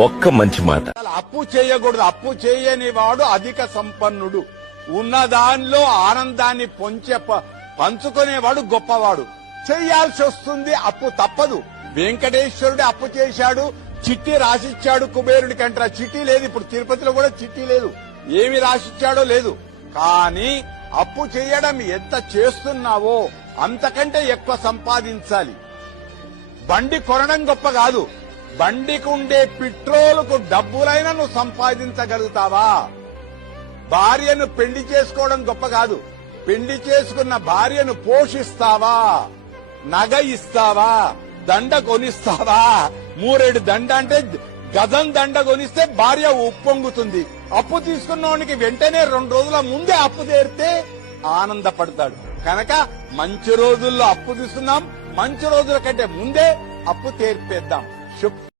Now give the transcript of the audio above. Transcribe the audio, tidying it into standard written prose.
ఒక్క మంచి మాట. అప్పు చేయకూడదు. అప్పు చేయని వాడు అధిక సంపన్నుడు. ఉన్న దానిలో ఆనందాన్ని పంచుకునేవాడు గొప్పవాడు. చెయ్యాల్సి వస్తుంది, అప్పు తప్పదు. వెంకటేశ్వరుడు అప్పు చేశాడు, చిట్టి రాసిచ్చాడు కుబేరుడి కంటే. చిట్టి లేదు, ఇప్పుడు తిరుపతిలో కూడా చిట్టి లేదు, ఏమి రాసిచ్చాడో లేదు. కానీ అప్పు చేయడం ఎంత చేస్తున్నావో అంతకంటే ఎక్కువ సంపాదించాలి. బండి కొనడం గొప్ప కాదు, బండికి ఉండే పెట్రోలుకు డబ్బులైనా నువ్వు సంపాదించగలుగుతావా? భార్యను పెళ్లి చేసుకోవడం గొప్ప కాదు, పెళ్లి చేసుకున్న భార్యను పోషిస్తావా? నగ ఇస్తావా? దండ కొనిస్తావా? 3 దండ అంటే గజం దండ కొనిస్తే భార్య ఉప్పొంగుతుంది. అప్పు తీసుకున్నవానికి వెంటనే 2 రోజుల ముందే అప్పు తీరితే ఆనందపడతాడు. కనుక మంచి రోజుల్లో అప్పు తీసుకుందాం, మంచి రోజుల కంటే ముందే అప్పు తీర్పేద్దాం.